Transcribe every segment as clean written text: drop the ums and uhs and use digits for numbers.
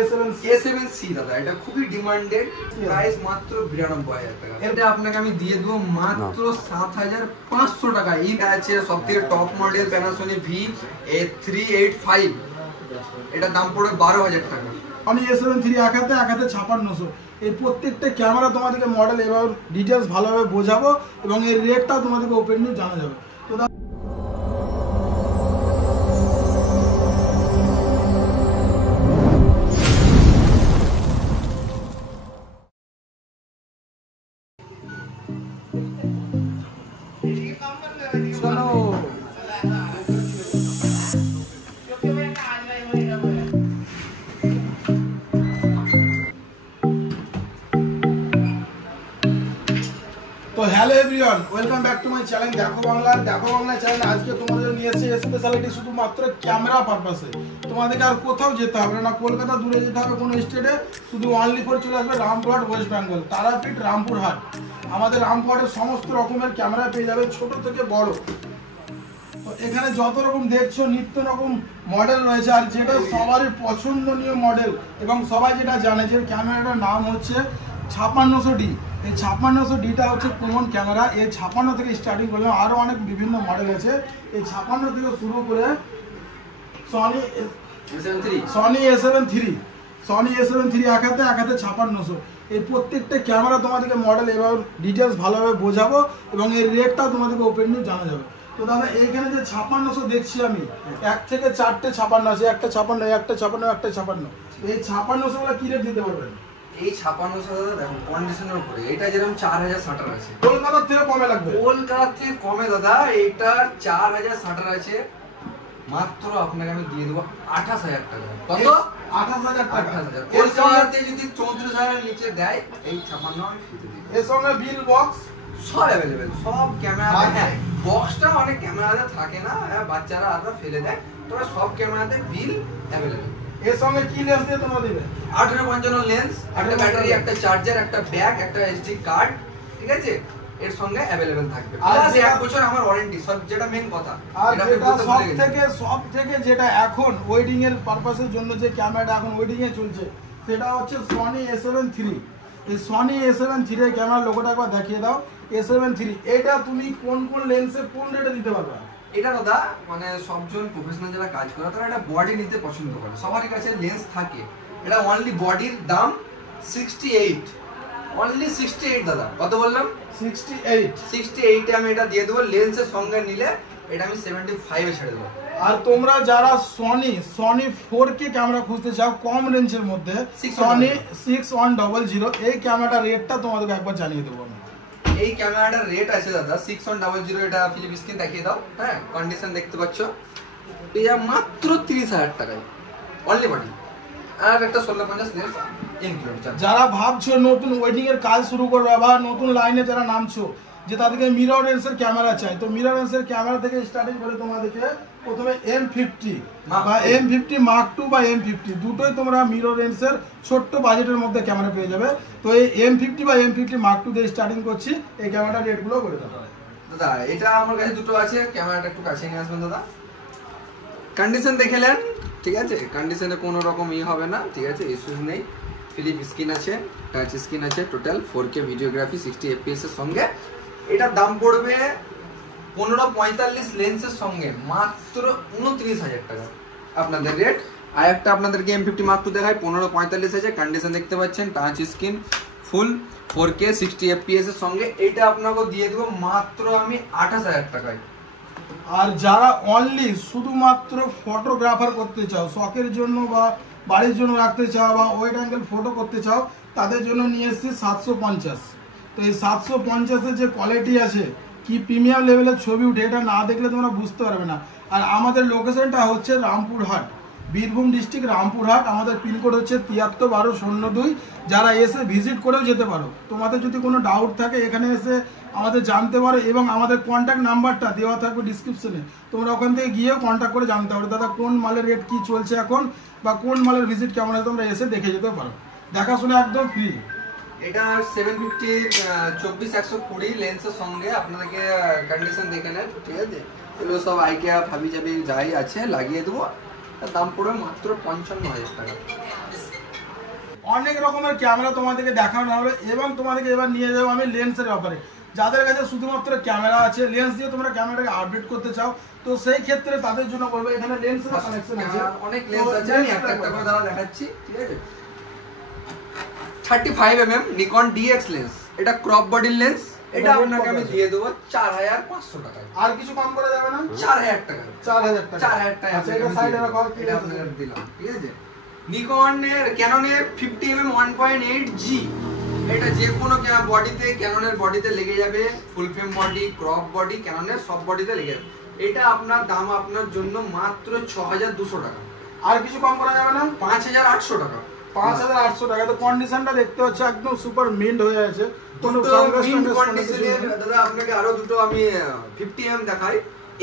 A7C দাদা, এটা খুবই ডিমান্ডেড, প্রাইস মাত্র 92,000 টাকা। এটা আপনাকে আমি দিয়ে দেবো মাত্র 7,500 টাকা। এই আছে সবথেকে টপ মডেল Panasonic V3885, এটা দাম পড়বে 12,000 টাকা। আমি A7 III এক হাতে 5600। এই প্রত্যেকটা ক্যামেরা তোমাদেরকে মডেল এবং ডিটেলস ভালোভাবে বোঝাবো এবং এর রেটটা তোমাদেরকে ওপেনলি জানা যাবে। তো hello everyone, welcome back to my channel দেখো বাংলা চ্যানেল। আজকে তোমাদের নিয়ে এসেছি স্পেশালিটি শুধুমাত্র ক্যামেরা পারপাসে। তোমাদেরকে আর কোথাও যেতে হবে না, কলকাতা দূরে যেতে হবে কোনো স্টেটে, শুধু অনলি ফর চলে আসবে রামপুরহাট, ওয়েস্ট বেঙ্গল, তারাপীঠ রামপুরহাট। আমাদের রামপুরহাটের সমস্ত রকমের ক্যামেরা পেয়ে যাবে, ছোট থেকে বড়। এখানে যত রকম দেখছো নিত্য রকম মডেল রয়েছে, আর যেটা সবারই পছন্দনীয় মডেল এবং সবাই যেটা জানে যে ক্যামেরাটার নাম হচ্ছে 5600D। এই 5600Dটা হচ্ছে কমন ক্যামেরা। এই 56 থেকে স্টার্টিং করলাম, আরও অনেক বিভিন্ন মডেল আছে। এই 56 থেকে শুরু করে সনি A7 III এক হাতে 5600। এই প্রত্যেকটা ক্যামেরা তোমাদেরকে মডেল এবং ডিটেলস ভালোভাবে বোঝাবো এবং এর রেটটাও তোমাদেরকে ওপেনলি জানা যাবে। তো দাদা এইখানে যে 5600 দেখছি আমি, 1 থেকে 4টে 56 আছে, একটা 56, একটা 56, একটা 56। এই 5600 গুলো কি রেট দিতে পারবেন? এই 5600 দাদা দেখুন কন্ডিশনের উপরে, এটা যেরকম 4000 শাটার আছে, কলকাতার থেকে কমে লাগবে। কলকাতার থেকে কমে দাদা, এটার 4000 শাটার আছে, মাত্র আপনাকে আমি দিয়ে দেবো 28,000 টাকা। কত? 28,000 টাকা। কলকাতাতে যদি 34,000 নিচে দেয়, এই 56 আমি ফ্রিতে দিই। এর সঙ্গে বিল বক্স সব অ্যাভেলেবেল, সব ক্যামেরা। হ্যাঁ, বক্সটা অনেক ক্যামেরাতে থাকে না, বাচ্চারা আরো ফেলে দেয়, তবে সব ক্যামেরাতে বিল অ্যাভেলেবেল। এর সঙ্গে কি লেন্স দিয়ে তোমরা দিবে? 1855 লেন্স, একটা ব্যাটারি, একটা চার্জার, একটা ব্যাগ, একটা এসডি কার্ড, ঠিক আছে? এর সঙ্গে অ্যাভেলেবেল থাকবে, প্লাস 1 বছর আমার ওয়ারেন্টি, সব যেটা মেইন কথা। এটা সবথেকে যেটা এখন ওয়েডিং এর পারপাসের জন্য যে ক্যামেরাটা এখন ওয়েডিং এ চলছে, সেটা হচ্ছে সনি A7 III। এই সনি A7 III এর ক্যামেরার লোগোটা একবার দেখিয়ে দাও। A7 III, এটা তুমি কোন কোন লেন্সে কোন রেটে দিতে পারবে? এটা দাদা মানে সবজন প্রফেশনাল যারা কাজ করে তারা এটা বডি নিতে পছন্দ করে, সবার কাছে লেন্স থাকে। এটা অনলি বডির দাম 68, অনলি 68 দাদা। কত বললাম? 68 এ আমি এটা দিয়ে দেবো। লেন্সের সঙ্গে নিলে এটা আমি 75 এ ছেড়ে দেবো। আর তোমরা যারা সনি 4K ক্যামেরা খুঁজতে চাও কম রেঞ্জের মধ্যে, সনি 6100, এই ক্যামেরাটার রেটটা তোমাদেরকে একবার জানিয়ে দেবো আমি। এই ক্যামেরাটার রেট আছে দাদা 6100, এটা ফিলিপ স্ক্রিন দেখিয়ে দাও। হ্যাঁ, কন্ডিশন দেখতে পাচ্ছ, এটা মাত্র 30,000 টাকায় অনলি বডি, আর একটা 1650 লেন্স ইনক্লুড। যারা ভাবছো নতুন ওয়েডিং এর কাজ শুরু করবে বা নতুন লাইনে যারা নামছো যে তাদেরকে মিরর লেন্সের ক্যামেরা চাই, তো মিরর লেন্সের ক্যামেরা থেকে স্টার্টিং করে তোমাদেরকে প্রথমে M50 বা M50 Mark II বা M50 দুটোই তোমরা মিরর লেন্সের ছোট্ট বাজেটের মধ্যে ক্যামেরা পেয়ে যাবে। তো এই M50 বা M50 Mark II দিয়ে স্টার্টিং করছি। এই ক্যামেরাটার রেটগুলো বলে দাও দাদা। এটা আমার কাছে দুটো আছে, ক্যামেরাটা একটু কাছে নিয়ে আসবেন দাদা। কন্ডিশন দেখেলেন, ঠিক আছে? কন্ডিশনে কোনো রকম হবে না, ঠিক আছে? ইস্যুস নেই। ফিলিপ স্ক্রিন আছে, টাচ স্ক্রিন আছে, টোটাল 4K ভিডিওগ্রাফি 60 FPS এর সঙ্গে। এটার দাম পড়বে 1545 লেন্সের সঙ্গে মাত্র 29,000 টাকা আপনাদের রেট। আর একটা আপনাদেরকে M50 Mark II দেখায়, 1545 আছে, কন্ডিশন দেখতে পাচ্ছেন, টাচ স্ক্রিন, ফুল 4K 60 FPS এর সঙ্গে। এটা আপনাকে দিয়ে দেবো মাত্র আমি 28,000 টাকায়। আর যারা অনলি শুধুমাত্র ফটোগ্রাফার করতে চাও, শখের জন্য বা বাড়ির জন্য রাখতে চাও বা ওয়াইড অ্যাঙ্গেল ফটো করতে চাও, তাদের জন্য নিয়ে এসেছি 750। তো এই 750-এর যে কোয়ালিটি আছে, কি প্রিমিয়াম লেভেলের ছবি উঠে, এটা না দেখলে তোমরা বুঝতে পারবে না। আর আমাদের লোকেশনটা হচ্ছে রামপুরহাট, বীরভূম ডিস্ট্রিক্ট রামপুরহাট। আমাদের পিনকোড হচ্ছে 731202। যারা এসে ভিজিট করেও যেতে পারো। তোমাদের যদি কোনো ডাউট থাকে এখানে এসে আমাদের জানতে পারো, এবং আমাদের কন্ট্যাক্ট নাম্বারটা দেওয়া থাকবে ডিসক্রিপশনে, তোমরা ওখান থেকে গিয়েও কন্ট্যাক্ট করে জানতে পারো দাদা কোন মালের রেট কি চলছে এখন বা কোন মালের ভিজিট কেমন আছে, তোমরা এসে দেখে যেতে পারো, দেখাশোনা একদম ফ্রি। এটা 750 24-120 লেন্সের সঙ্গে আপনাদেরকে কন্ডিশন দেখে নেন, ঠিক আছে? এগুলো সব আইকিয়া ভাবি যাবি যাই আছে লাগিয়ে দেবো। দাম পড়বে মাত্র 55,000 টাকা। অনেক রকমের ক্যামেরা তোমাদেরকে দেখানো হবে এবং তোমাদেরকে এবার নিয়ে যাবো আমি লেন্সের ব্যাপারে। যাদের কাছে শুধুমাত্র ক্যামেরা আছে, লেন্স দিয়ে তোমরা ক্যামেরাটাকে আপডেট করতে চাও, তো সেই ক্ষেত্রে তাদের জন্য বলবো এখানে লেন্সের কানেকশন আছে, অনেক লেন্স আছে, আমি একটা একটা করে দাঁড়া দেখাচ্ছি, ঠিক আছে। 35mm নিকন DX লেন্স, এটা ক্রপ বডির লেন্স, এটা আপনাকে আমি দিয়ে দেবো 4500 টাকায়। আর কিছু কম করা যাবে না? 4000 টাকা, 4000 টাকা। 4000 টাকা। আচ্ছা, এটা সাইডে রাখো, এটা আপনাকে দিলাম, ঠিক আছে। নিকনের ক্যাননের 50mm 1.8G, এটা যে কোনো বডিতে, ক্যাননের বডিতে লেগে যাবে, full frame body, crop body, ক্যাননের সব বডিতে লেগে যাবে। এটা আপনার দাম আপনার জন্য মাত্র 6200 টাকা। আর কিছু কম করা যাবে না? 5800 টাকা। 5800 টাকা। তো কন্ডিশনটা দেখতে হচ্ছে একদম সুপার মিন্ট হয়ে আছে, কোনো কন্ডিশনের। দাদা আপনাকে আরো দুটো আমি 50mm দেখাই,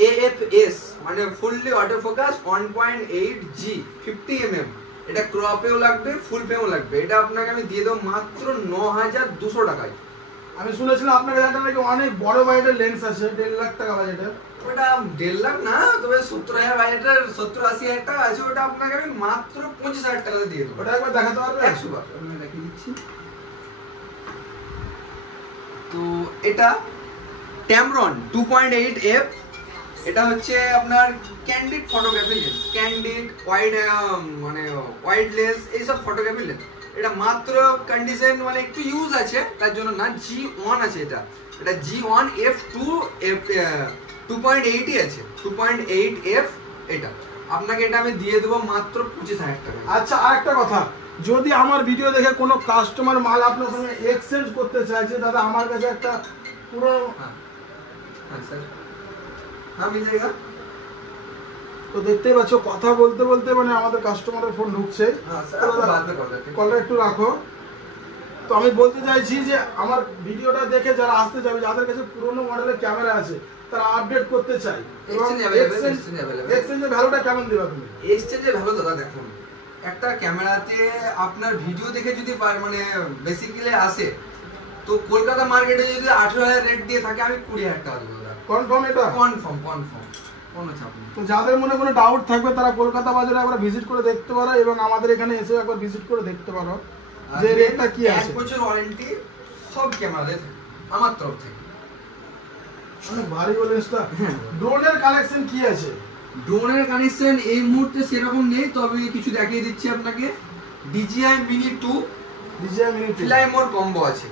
AFS মানে fully auto focus 1.8G 50mm, এটা ক্রপেও লাগবে, ফুল ফ্রেমও লাগবে। এটা আপনাকে আমি দিয়ে দেবো মাত্র 9200 টাকায়। আমি শুনেছিলাম আপনার কাছে নাকি অনেক বড় বাজেটের লেন্স আছে, 1.5 লাখ টাকা বাজেটের। ওটা 1.5 লাখ না, তবে 70,000 বাজেটের 70-80,000 টাকা আছে, ওটা আপনাকে আমি মাত্র 25,000 টাকাতে দিয়ে দেবো। ওটা একবার দেখাতে পারবে? 100 বার আমি দেখিয়ে দিচ্ছি। তো এটা Tamron 2.8F, এটা হচ্ছে আপনার candid photography lens, candid wide মানে ওয়াইড লেন্স, এইসব ফটোগ্রাফি লেন্স। এটা মাত্র কন্ডিশন মানে একটু ইউজ আছে তার জন্য না, G1 আছে, এটা G1 F2 2.8 আছে, 2.8F। এটা আপনাকে এটা আমি দিয়ে দেবো মাত্র 25,000 টাকা। আচ্ছা, আরেকটা কথা, যদি আমার ভিডিও দেখে কোনো কাস্টমার মাল আপনার সঙ্গে এক্সচেঞ্জ করতে চাইছে, দাদা আমার কাছে একটা পুরো স্যার হ্যাঁ মিল যায়গা। তো দেখতেই পাচ্ছ কথা বলতে বলতে মানে আমাদের কাস্টমারের ফোন ঢুকছে, কলটা একটু রাখো। তো আমি বলতে চাইছি যে আমার ভিডিওটা দেখে যারা আসতে যাবে, যাদের কাছে পুরোনো মডেলের ক্যামেরা আছে, তারা আপডেট করতে চাই, এক্সচেঞ্জের ভ্যালুটা কেমন দিবা তুমি? এক্সচেঞ্জের ভ্যালু দাদা দেখুন, একটা ক্যামেরাতে আপনার ভিডিও দেখে যদি মানে বেসিক্যালি আসে, তো কলকাতা মার্কেটে যদি 18,000 রেট দিয়ে থাকে, আমি 20,000 টাকা দেবো দাদা। কনফার্ম? এটা কনফার্ম, কোনো চাপ নেই। তো যাদের মনে কোনো ডাউট থাকবে তারা কলকাতা বাজারে একবার ভিজিট করে দেখতে পারো এবং আমাদের এখানে এসে একবার ভিজিট করে দেখতে পারো যে রেটটা কি আছে। 1 বছর ওয়ারেন্টি সব ক্যামেরাতে থাকে আমার তরফ থেকে। অনেক ভারী লেন্সটা। ড্রোনের কালেকশন কি আছে? ড্রোনের কানেকশন এই মুহূর্তে সেরকম নেই, তবে কিছু দেখিয়ে দিচ্ছি আপনাকে। DJI Mini 2 ফ্লাই মোর কম্বো আছে,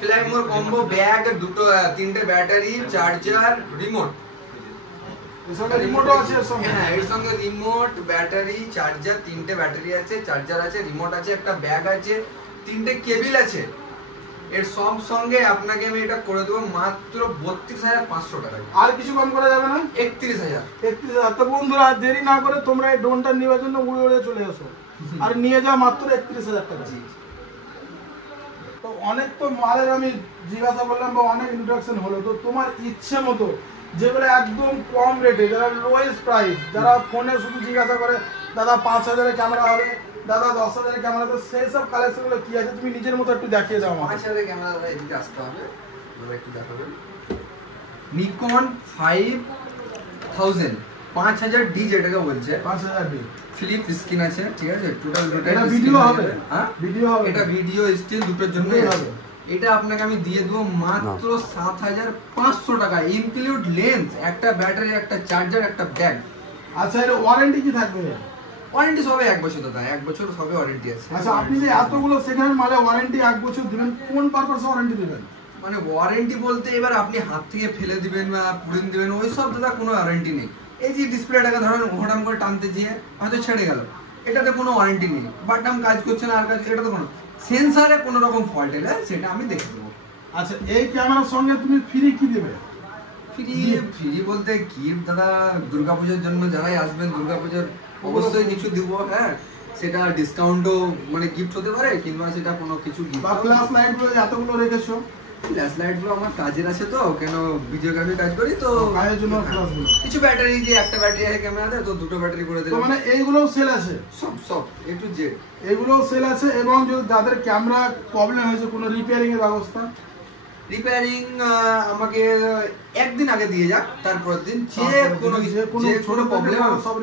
ফ্লাই মোর কম্বো, ব্যাগ, দুটো 3টে ব্যাটারি, চার্জার, রিমোট। এর সঙ্গে রিমোটও আছে? এর সঙ্গে হ্যাঁ, এর সঙ্গে রিমোট, ব্যাটারি, চার্জার, 3টে ব্যাটারি আছে, চার্জার আছে, রিমোট আছে, একটা ব্যাগ আছে, 3টে কেবিল আছে। এর সব সঙ্গে আপনাকে আমি এটা করে দেবো মাত্র 32,500 টাকায়। আর কিছু কম করা যাবে না? 31,000। 31,000। তো বন্ধুরা দেরি না করে তোমরা এই ড্রোনটা নেওয়ার জন্য উড়ে উড়ে চলে আসো আর নিয়ে যাও মাত্র 31,000 টাকা। তো অনেক তো মালের আমি জিজ্ঞাসা করলাম বা অনেক ইন্ট্রোডাকশন হলো, তো তোমার ইচ্ছে মতো যেগুলো একদম কম রেটে, যারা লোয়েস্ট প্রাইস, যারা ফোনে শুধু জিজ্ঞাসা করে দাদা 5,000-এর ক্যামেরা হবে, দাদা 10,000-এর ক্যামেরা, তো সেই সব কালেকশনগুলো কি আছে তুমি নিজের মতো একটু দেখিয়ে দাও আমাকে। 5,000-এর ক্যামেরা দাদা এদিকে আসতে হবে, দাদা একটু দেখাবেন। নিকন 5000 5000D যেটাকে বলছে, 5000D ফিলিপ স্ক্রিন আছে, ঠিক আছে। টোটাল এটা ভিডিও হবে? হ্যাঁ ভিডিও হবে, এটা ভিডিও স্টিল দুটোর জন্যই হবে। এটা আপনাকে আমি দিয়ে দেবো মাত্র 7,500 টাকা, ইনক্লুড লেন্স, একটা ব্যাটারি, একটা চার্জার, একটা ব্যাগ। আচ্ছা, এর ওয়ারেন্টি কি থাকবে? ওয়ারেন্টি সবে 1 বছর দাদা, 1 বছর সবে ওয়ারেন্টি আছে। আচ্ছা, আপনি যে এতগুলো সেকেন্ড মালে ওয়ারেন্টি 1 বছর দিবেন, কোন পারপাসে ওয়ারেন্টি দিবেন? মানে ওয়ারেন্টি বলতে এবার আপনি হাত থেকে ফেলে দিবেন বা পুড়িয়ে দিবেন, ওই সব দাদা কোনো ওয়ারেন্টি নেই। এই যে ডিসপ্লেটাকে ধরেন হঠাৎ করে টানতে যেয়ে হয়তো ছেড়ে গেল, এটাতে কোনো ওয়ারেন্টি নেই। বাটন কাজ করছে না, আর কাজ, এটাতে কোনো সেন্সারে কোনো রকম ফল্ট এলে সেটা আমি দেখে দেবো। আচ্ছা, এই ক্যামেরার সঙ্গে তুমি ফ্রি কি দেবে? ফ্রি বলতে গিফট দাদা, দুর্গাপূজার জন্য যারাই আসবেন, দুর্গাপূজার অবশ্যই কিছু দিব। হ্যাঁ, সেটা ডিসকাউন্টও মানে গিফট হতে পারে, কিংবা সেটা কোনো কিছু গিফট। বা ফ্ল্যাশ লাইটগুলো এতগুলো রেখেছো? ফ্ল্যাশ লাইটগুলো আমার কাজের আছে, তো কেন ভিডিওগ্রাফি কাজ করি তো কাজের জন্য ফ্ল্যাশগুলো। কিছু ব্যাটারি, যে একটা ব্যাটারি আছে ক্যামেরাতে, তো 2টো ব্যাটারি করে তো দিলাম। মানে এইগুলোও সেল আছে? সব A to Z এগুলোও সেল আছে। এবং যদি যাদের ক্যামেরা প্রবলেম হয়েছে, কোনো রিপেয়ারিং এর ব্যবস্থা? রিপেয়ারিং আমাকে একদিন আগে দিয়ে যাক, তারপর দিন যে কোনো প্রবলেম সব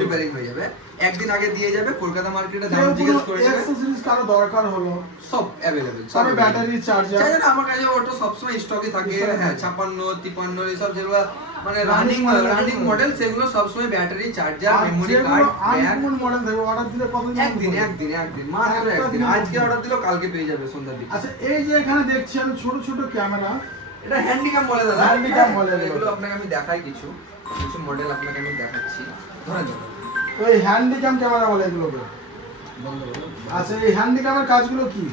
রিপেয়ারিং হয়ে যাবে। একদিন আগে দিয়ে যাবে, কলকাতা মার্কেটে দাম জিজ্ঞেস করে যাবে, অ্যাকসেসরিজ কারো দরকার হলো সব अवेलेबल। সব ব্যাটারি চার্জার আমার কাছে ওটা সব সময় স্টকে থাকে। হ্যাঁ 56 53 এই সব যেগুলো মানে রানিং মডেল, সেগুলো সব সময় battery charger memory card uncommon model থাকে। অর্ডার দিলে কতদিন? একদিন মাত্র একদিন। আজকে অর্ডার দিলেও কালকে পেয়ে যাবে সন্ধ্যার দিকে। আচ্ছা, এই যে এখানে দেখছেন ছোট ছোট ক্যামেরা, এটা হ্যান্ডিক্যাম বলে দাদা। হ্যান্ডিক্যাম বলে। এগুলো আপনাকে আমি দেখাই, কিছু মডেল আপনাকে আমি দেখাচ্ছি। ধরেন ওই হ্যান্ডিক্যাম ক্যামেরা বলে এগুলোকে। আচ্ছা, এই হ্যান্ডিক্যামের কাজগুলো কি?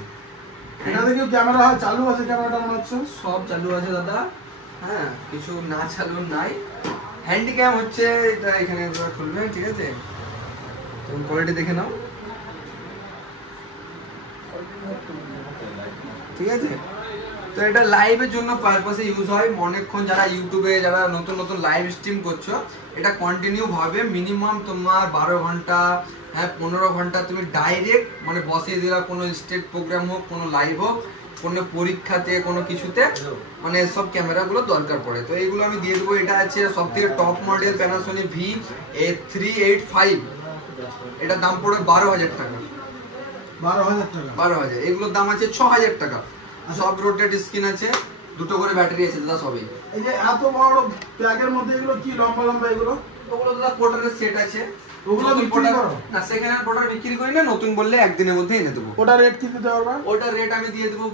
এটা থেকে ক্যামেরা হয় চালু আছে, ক্যামেরাটা মনে হচ্ছে সব চালু আছে দাদা। হ্যাঁ, কিছু না চালু নাই। হ্যান্ডিক্যাম হচ্ছে এটা, এখানে খুলবে, ঠিক আছে? তুমি কোয়ালিটি দেখে নাও, ঠিক আছে? তো এটা লাইভের জন্য পারপাসে ইউজ হয়। অনেকক্ষণ যারা ইউটিউবে যারা নতুন লাইভ স্ট্রিম করছো, এটা কন্টিনিউ ভাবে মিনিমাম তোমার 12 ঘন্টা, হ্যাঁ 15 ঘন্টা তুমি ডাইরেক্ট মানে বসিয়ে দিলা, কোনো স্টেট প্রোগ্রাম হোক, কোনো লাইভ হোক, কোনো পরীক্ষাতে, কোনো কিছুতে, মানে সব ক্যামেরাগুলো দরকার পড়ে। তো এইগুলো আমি দিয়ে দেবো। এটা আছে সব থেকে টপ মডেল প্যানাসোনিক VA385। এটার দাম পড়ে 12,000 টাকা। 12,000 টাকা। 12,000। এগুলোর দাম আছে 6,000 টাকা। সব রোটেট স্ক্রিন আছে, দুটো করে ব্যাটারি আছে দাদা সবই। এই যে এত বড় ব্যাগের মধ্যে এগুলো কি লম্বা লম্বা এগুলো? ওগুলো দাদা পোর্টারের সেট আছে। ওগুলো বিক্রি করো না? সেকেন্ড হ্যান্ড পোর্টার বিক্রি করি না, নতুন বললে একদিনের মধ্যে এনে দেবো। ওটা রেট কি দিতে পারবা? ওটা রেট আমি দিয়ে দেবো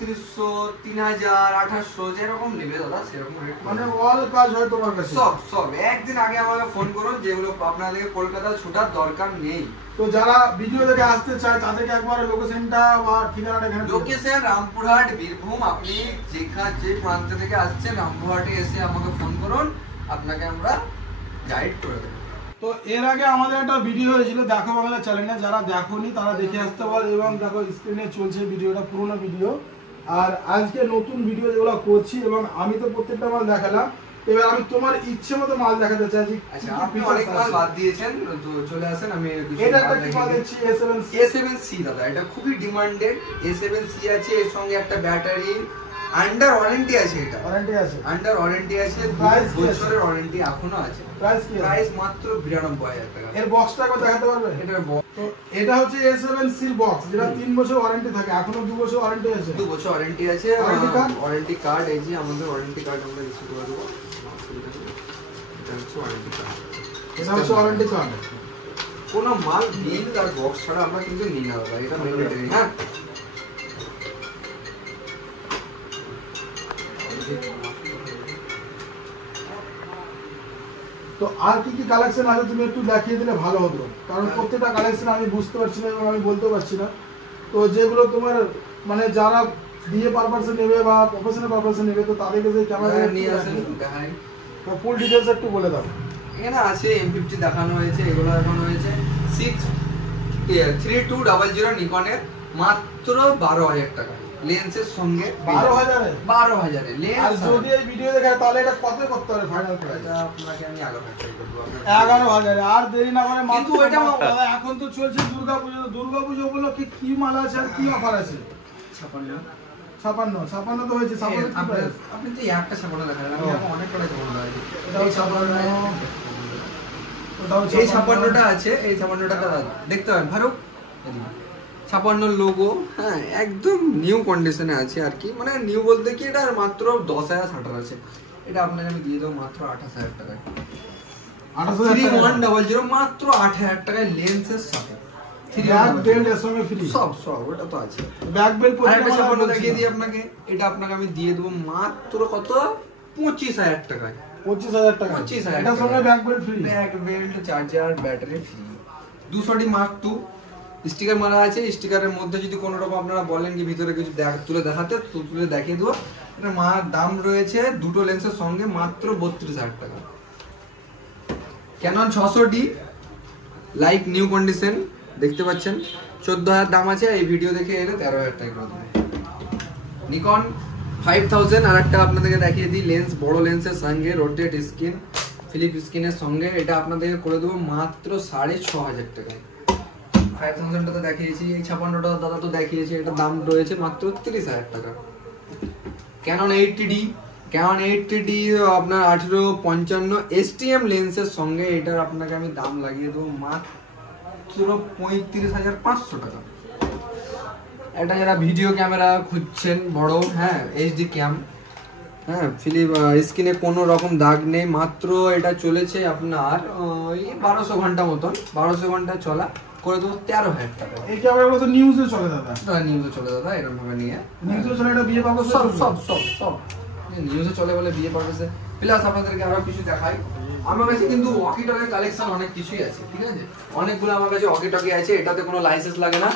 3200, 3000, 2800, যেরকম নেবে দাদা সেরকম রেট। মানে অল কাজ হয় তোমার কাছে? সব একদিন আগে আমাকে ফোন করুন, যেগুলো আপনাদেরকে কলকাতা ছুটার দরকার নেই। তো যারা ভিডিও দেখে আসতে চায় তাদেরকে একবার লোকেশনটা বা ঠিকানাটা এখানে। লোকেশন রামপুরহাট, বীরভূম। আপনি যে প্রান্ত থেকে আসছেন রামপুরহাটে এসে আমাকে ফোন করুন, আপনাকে আমরা গাইড করে দেবো। তো এর আগে আমাদের একটা ভিডিও হয়েছিল দেখো বাংলা চ্যানেলে, যারা দেখোনি তারা দেখে আসতে পারো। এবং দেখো স্ক্রিনে চলছে ভিডিওটা, পুরোনো ভিডিও। আর আজকে নতুন ভিডিও যেগুলো করছি, এবং আমি তো প্রত্যেকটা মাল দেখালাম, এবার আমি তোমার ইচ্ছে মতো মাল দেখাতে চাইছি। আচ্ছা, আপনি অনেক মাল বাদ দিয়েছেন, তো চলে আসেন। আমি এটা একটা কি মাল দিচ্ছি? A7C দাদা, এটা খুবই ডিমান্ডেড। A7C আছে, এর সঙ্গে একটা ব্যাটারি, আন্ডার ওয়ারেন্টি আছে। এটা ওয়ারেন্টি আছে, আন্ডার ওয়ারেন্টি আছে, 2 বছরের ওয়ারেন্টি এখনো আছে। প্রাইস কি? প্রাইস মাত্র 92,000 টাকা। এর বক্সটা একবার দেখাতে পারবে? এটার তো এটা হচ্ছে A7C এর বক্স, যেটা 3 বছর ওয়ারেন্টি থাকে, এখনো 2 বছর ওয়ারেন্টি আছে। 2 বছর ওয়ারেন্টি আছে। ওয়ারেন্টি কার্ড এই যে আমাদের ওয়ারেন্টি কার্ড আমরা ইস্যু করে দেবো। এটা হচ্ছে ওয়ারেন্টি কার্ড। এটা হচ্ছে ওয়ারেন্টি কার্ড। কোনো মাল বিল আর বক্স ছাড়া আমরা কিন্তু নিই না দাদা, এটা ম্যান্ডেটরি। হ্যাঁ, তো আর কি কি কালেকশন আছে তুমি একটু দেখিয়ে দিলে ভালো হতো, কারণ প্রত্যেকটা কালেকশন আমি বুঝতে পারছি না এবং আমি বলতে পারছি না। তো যেগুলো তোমার মানে যারা বিয়ে পারপাসে নেবে বা প্রফেশনাল পারপাসে নেবে, তো তাদেরকে যে ক্যামেরা নিয়ে আসেন দেখাই। তো ফুল ডিটেইলস একটু বলে দাও। এখানে আছে M50 দেখানো হয়েছে, এগুলো দেখানো হয়েছে 3200 নিকনের, মাত্র 12,000 টাকা লেন্সের সঙ্গে। 12,000 লেন্স। আর যদি এই ভিডিও দেখায় তাহলে এটা কত করতে হবে ফাইনাল প্রাইস? এটা আপনাকে আমি 11,000 টাকা দেব। 11,000। আর দেরি না করে কিন্তু এটা দাদা, এখন তো চলছে দুর্গাপূজা। দুর্গাপূজা উপলক্ষে কি মাল আছে আর কি অফার আছে? 56 তো হয়েছে। 56 কি প্রাইস? আপনি তো একটা 56 দেখালেন, আমি এখন অনেক কটা 56 দেখাই। এটাও 56। ওটাও এই 56টা আছে, এই 56টা দেখতে পাবেন ফারুক, 56 লোগো। হ্যাঁ, একদম নিউ কন্ডিশনে আছে আর কি, মানে নিউ বলতে কি এটা মাত্র 10,000 শাটার আছে। এটা আপনাকে আমি দিয়ে দেবো মাত্র 28,000 টাকায়। 3100 মাত্র 8,000 টাকায় লেন্সের সাথে। ব্যাক বেল্ট এর সঙ্গে ফ্রি। সব ওটা তো আছে। ব্যাক বেল্ট আর একটা 56 দেখিয়ে দিই আপনাকে। এটা আপনাকে আমি দিয়ে দেবো মাত্র কত? 25,000 টাকায়। 25,000 টাকা। 25,000 এটার সঙ্গে back belt free. Back belt, charger, battery free. 200D Mark II sticker মারা আছে। স্টিকারের মধ্যে যদি কোনো রকম আপনারা বলেন কি ভিতরে কিছু তুলে দেখাতে, তো তুলে দেখিয়ে দেবো। এটা দাম রয়েছে দুটো লেন্সের সঙ্গে মাত্র 32,000 টাকা। Canon 600D like new condition দেখতে পাচ্ছেন, 14,000 দাম আছে। এই ভিডিও দেখে এলে 13,000 টাকা করে দেবো। নিকন 5000 আর একটা আপনাদেরকে দেখিয়ে দিই, লেন্স বড় লেন্সের সঙ্গে রোটেট স্ক্রিন, ফিলিপ স্ক্রিনের সঙ্গে। এটা আপনাদেরকে করে দেবো মাত্র 6,500 টাকায়। 5000টা তো দেখিয়েছি, এই 56টা দাদা তো দেখিয়েছি, এটার দাম রয়েছে মাত্র 30,000 টাকা। ক্যানন 80D, ক্যানন 8D আপনার 1855 STM লেন্সের সঙ্গে এটার আপনাকে আমি দাম লাগিয়ে দেবো মাত্র 35,500 টাকা। এটা যারা ভিডিও ক্যামেরা খুঁজছেন বড়, হ্যাঁ এইচডি ক্যাম, হ্যাঁ ফিলিপ স্ক্রিনে কোনো রকম দাগ নেই, মাত্র এটা চলেছে আপনার ওই 1200 ঘন্টা মতন, 1200 ঘন্টা চলা, করে দেবো 13,000 টাকা। এই ক্যামেরাগুলো তো নিউজে চলে দাদা। নিউজে চলে দাদা, এরকম ভাবে নিয়ে নিউজে চলে, এটা বিয়ে পারপাসে সব সব সব সব নিউজে চলে বলে বিয়ে পারপাসে। প্লাস আপনাদেরকে আরো কিছু দেখাই, আমার কাছে কিন্তু ওয়াকি টকি কালেকশন অনেক কিছুই আছে, ঠিক আছে, অনেকগুলো আমার কাছে ওয়াকি টকি আছে। এটাতে কোনো লাইসেন্স লাগে না,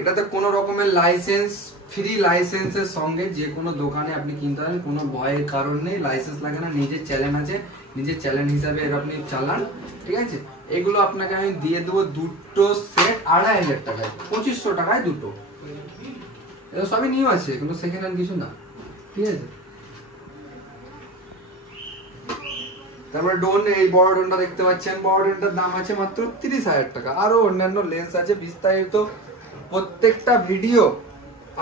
এটাতে কোনো রকমের লাইসেন্স, ফ্রি লাইসেন্সের সঙ্গে যে কোনো দোকানে আপনি কিনতে পারেন, কোনো ভয়ের কারণ নেই, লাইসেন্স লাগে না, নিজের চ্যানেল আছে, নিজের চ্যানেল হিসাবে এর আপনি চালান, ঠিক আছে। এগুলো আপনাকে আমি দিয়ে দেবো দুটো সেট 2,500 টাকায়, 2500 টাকায় দুটো। এটা সবই নিউ আছে, কিন্তু সেকেন্ড হ্যান্ড কিছু না, ঠিক আছে। তারপরে ডোন, এই বড় ডোনটা দেখতে পাচ্ছেন, বড় ডোনটার দাম আছে মাত্র 30,000 টাকা। আরো অন্যান্য লেন্স আছে, বিস্তারিত প্রত্যেকটা ভিডিও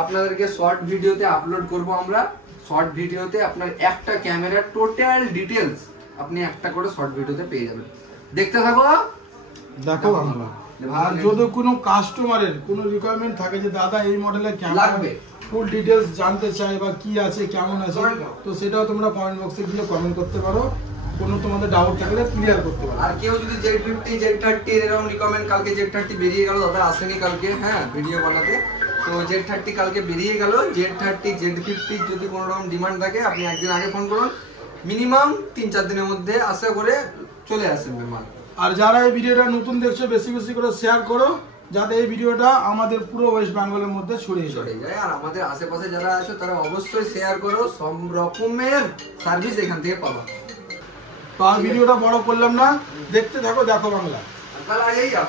আপনাদেরকে শর্ট ভিডিওতে আপলোড করব আমরা। শর্ট ভিডিওতে আপনার একটা ক্যামেরার টোটাল ডিটেলস আপনি একটা করে শর্ট ভিডিওতে পেয়ে যাবেন, দেখতে থাকো। দেখো বাংলা। আর যদি কোনো কাস্টমারের কোনো রিকোয়ারমেন্ট থাকে যে দাদা এই মডেলের ক্যামেরা লাগবে, ফুল ডিটেলস জানতে চাই বা কি আছে কেমন আছে, তো সেটাও তোমরা কমেন্ট বক্সে গিয়ে কমেন্ট করতে পারো, কোনো তোমাদের ডাউট থাকলে ক্লিয়ার করতে পারো। আর কেউ যদি Z50 Z30 এরকম রিকমেন্ড, কালকে Z30 বেরিয়ে গেল, দাদা আসেনি কালকে, হ্যাঁ ভিডিও বানাতে, তো Z30 কালকে বেরিয়ে গেল, Z30 Z50 যদি কোনো রকম ডিমান্ড থাকে আপনি একদিন আগে ফোন করুন, মিনিমাম 3-4 দিনের মধ্যে আশা করে চলে আসবে মাল। আর যারা এই ভিডিওটা নতুন দেখছো বেশি বেশি করে শেয়ার করো, যাতে এই ভিডিওটা আমাদের পুরো ওয়েস্ট বেঙ্গলের মধ্যে ছড়িয়ে যায়। আর আমাদের আশেপাশে যারা আছে তারা অবশ্যই শেয়ার করো, সব রকমের সার্ভিস এখান থেকে পাবা। তো আর ভিডিওটা বড় করলাম না, দেখতে থাকো দেখো বাংলা। কাল আজই যাও।